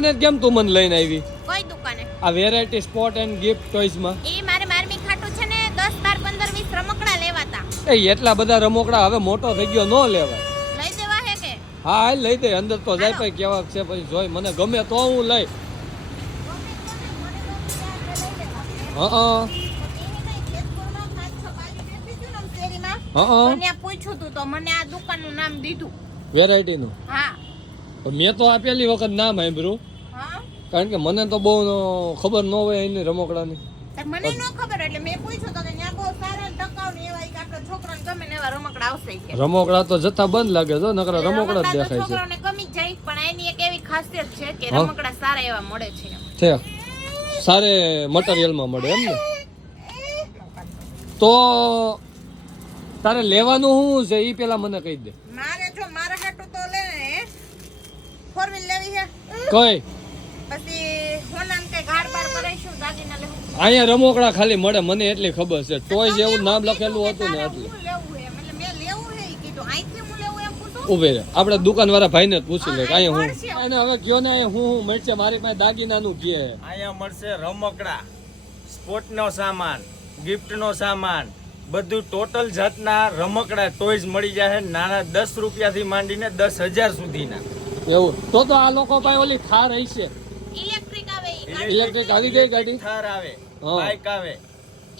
અને કેમ તું મને લઈને આવી? કોઈ દુકાને. આ વેરાયટી સ્પોર્ટ એન્ડ ગિફ્ટ ટોયઝમાં એ મારે મારમી ખાટું છે ને દસ બાર પંદર વીસ રમકડા લેવાતા. એ એટલા બધા રમકડા હવે મોટો થઈ ગયો નો લેવાય. લઈ દેવા હે કે? હા હાલ લઈ દે અંદર તો જાય પછી કેવા છે પછી જોઈ મને ગમે તો હું લઈ. હા હા પૂછ્યું તું તો મને આ દુકાનનું નામ દીધું. વેરાયટીનું હા. મેં તો આ પહેલી વખત નામ સાંભળ્યું. કારણ કે મને તો બહુ ખબર ન હોય એની રમકડાની. મને ન ખબર એટલે મેં પૂછ્યું તો ત્યાં બહુ સારા ટકાઉ ને એવા કે આપણા છોકરાને ગમે ને એવા રમકડા આવશે કે. રમકડા તો જતા બંધ લાગે છે નકરા રમકડા જ દેખાય છે. છોકરાઓને ગમી જાય પણ એની એક એવી ખાસિયત છે કે રમકડા સારા એવા મળે છે. છે. સારે મટીરિયલમાં મળે એમ ને. તો તારે લેવાનું શું છે? એ પેલા મને કહી દે. મારે જો મારા હાટું તો લે ફોર વ્હીલ લેવી છે. કઈ? અહીંયા રમકડા ખાલી મળે મને એટલી ખબર છે. ટોય જેવું નામ લખેલું હતું ને એટલે. હું લેવું એમ એટલે મેં લેવું હે ઈ કીધું. અહીંથી હું લેવું એમ પૂછું? ઉભે રે આપણે દુકાનવાળા ભાઈને જ પૂછી લે કે અહીંયા હું. અને હવે કયો ને અહીંયા હું હું મળશે? મારી પાસે દાગીનાનું કે અહીંયા મળશે રમકડા સ્પોર્ટનો સામાન ગિફ્ટનો સામાન બધું ટોટલ જાતના રમકડા ટોયઝ મળી જાય નાના દસ રૂપિયાથી માંડીને દસ હજાર સુધીના. એવું. તો તો આ લોકો પાસે ઓલી થાર હશે ઇલેક્ટ્રિક આવે ઈ ગાડી. ઇલેક્ટ્રિક આવી ગઈ ગાડી થાર આવે. બાઇક આવે.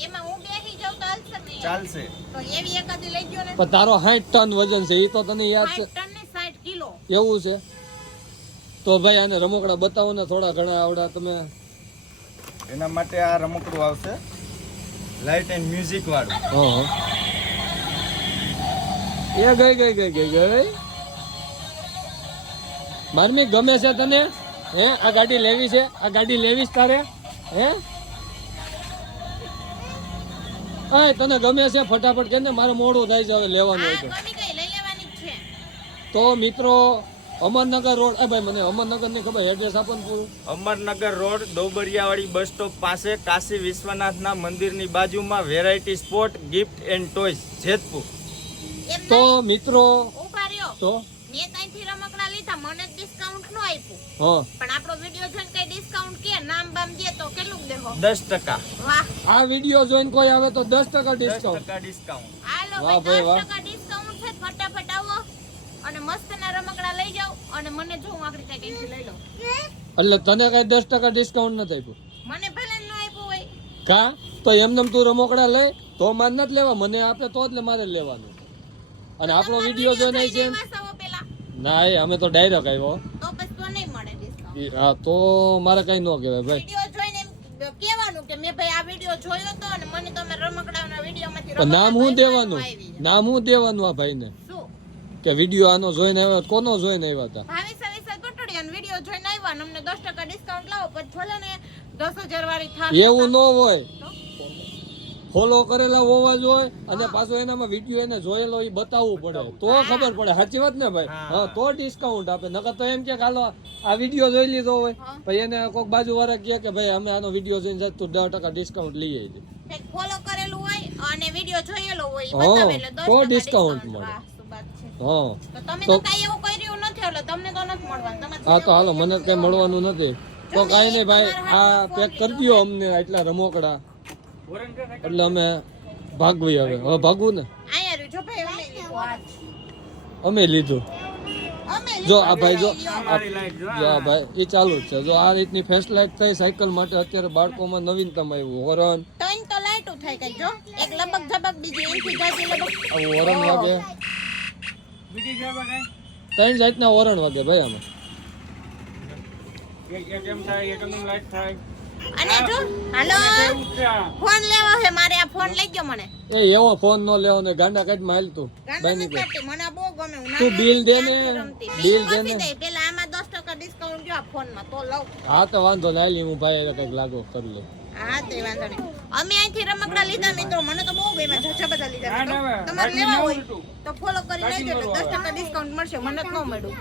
એમાં હું બેસી જાઉં તો હાલશે ને. ચાલશે. તો એવી એકાદી લઈ ગયો ને. પણ તારો 60 ટન વજન છે એ તો તને યાદ છે? 60 ટન ને 60 કિલો. એવું છે? તો ભાઈ આને રમકડા બતાવો ને થોડા ઘણા આવડા તમે. એના માટે આ રમકડું આવશે. લાઇટ એન્ડ મ્યુઝિક વાળું. હા એ ગઈ ગઈ ગઈ ગઈ ગઈ. મારમી ગમે છે તને? હે? આ ગાડી લેવી છે? આ ગાડી લેવી જ તારે? હે? અય તને ગમે છે ફટાફટ કે ને મારે મોડું થાય છે હવે લેવાનું હોય તો. ગમી ગઈ લઈ લેવાની જ છે. તો મિત્રો અમરનગર રોડ એ ભાઈ મને અમરનગરની ખબર એડ્રેસ આપો ને પૂરું. Amarnagar road Dobariyawadi bus stop પાસે કાશી વિશ્વનાથના મંદિરની બાજુમાં variety sport gift and toys Jetpur. તો મિત્રો તો? મેં ત્યાંથી રમકડા લીધા મને ડિસ્કાઉન્ટ નો આપ્યું. હા. પણ આપણો વિડિયો જોઈને કઈ ડિસ્કાઉન્ટ કે નામ બામ દે તો કેટલું દેહો? દસ ટકા. વાહ. આ વીડિયો જોઈને કોઈ આવે તો દસ ટકા દસ ડિસ્કાઉન્ટ ટકા ડિસ્કાઉન્ટ હાલો વાહ ભાઈ ભાઈ, 10 ટકા ડિસ્કાઉન્ટ છે ફટાફટ આવો. અને મસ્ત ના રમકડા લઈ જાઓ. અને મને જો હું આગળ કઈ લઈ લઉં. એટલે તને કઈ દસ ટકા ડિસ્કાઉન્ટ નથી આપ્યું? મને ભલે ન આપ્યું હોય. કા? તો એમને તું રમકડા લે? તો મારે નથી લેવા. મને આપે તો જ લે મારે લેવાનું. અને આપણો વીડિયો જોઈને છે ના એ અમે તો ડાયરેક્ટ આવ્યો. તો પછી તો નહીં મળે ડિસ્કાઉન્ટ હા તો મારે કઈ ન કહેવાય ભાઈ. વિડિયો જોઈને કહેવાનું કે મેં ભાઈ આ વિડિયો જોયો તો અને મને તમે રમકડાના વિડિયોમાંથી નામ શું દેવાનું? નામ શું દેવાનું આ ભાઈને? શું? કે વીડિયો આનો જોઈને આવ્યો કોનો જોઈને આવ્યા હતા? ભાવીસ વીસ ગટોડિયાનો વિડિયો જોઈને આવ્યા અમને દસ ટકા ડિસ્કાઉન્ટ લાવો પછી ભલે ને દસ હજાર વાળી થાર એવું ન હોય? ફોલો કરેલા હોવા જોઈએ અને પાછો એનામાં વીડિયો એને જોયેલો એ બતાવવું પડે. તો ખબર પડે. સાચી વાત ને ભાઈ? હા. તો ડિસ્કાઉન્ટ આપે. નકર તો એમ કે હાલો આ વીડિયો જોઈ લીધો હોય. પછી એને કોઈક બાજુ વાળા કહે કે ભાઈ અમે આનો વીડિયો જોઈને જાય તો દસ ટકા ડિસ્કાઉન્ટ લઈ આવી કંઈક ફોલો કરેલું હોય અને વીડિયો જોયેલો હોય એટલે તો discount. મળે. હા તો તમે તો- તો કાંઈ એવું કર્યું નથી એટલે તમને તો નથી મળવાનું. હા તો હાલો મને કઈ મળવાનું નથી. તો કાંઈ નહીં ભાઈ આ પેક કરી દો અમને એટલા રમોકડા. એટલે અમે ભાગવી હવે. હવે ભાગવું ને? અમે લીધું જો આ ભાઈ જો લાઈટ જો આ ભાઈ એ ચાલુ જ છે. જો આ રીતની ફેસલાઇટ થઈ સાયકલ માટે અત્યારે બાળકોમાં નવીનતમ આવ્યું. હોરન. ત્રણ તો થાય કઈ જો. એક લબક ઝબક બીજી હોરન વાગે. ત્રણ જાતના ઓરણ વાગે ભાઈ આમાં. અને જો હાલો. ફોન લેવો હે મારે આ ફોન લઈ ગયો મને. એ એવો ફોન નો લેવો ને ગાંડા કાઢમાં તું ગાંડા બાય નથી નીકળ કાઢતી, મને બહુ ગમે હું તું બિલ દે ને, બિલ દે ને. પેલા આમાં દસ ટકા ડિસ્કાઉન્ટ જો આ ફોનમાં તો લઉં. હા તો વાંધો નહીં લી હું ભાઈ કંઈક લાગો કરી લઉં. હા તે વાંધો નહીં. અમે અહીંથી રમકડા લીધા મિત્રો. મને તો બહુ ગમ્યા છાછા બધા લીધા તમારે લેવા હોય તો ફોલો કરી લેજો એટલે દસ ટકા ડિસ્કાઉન્ટ મળશે. મને ન મળ્યું.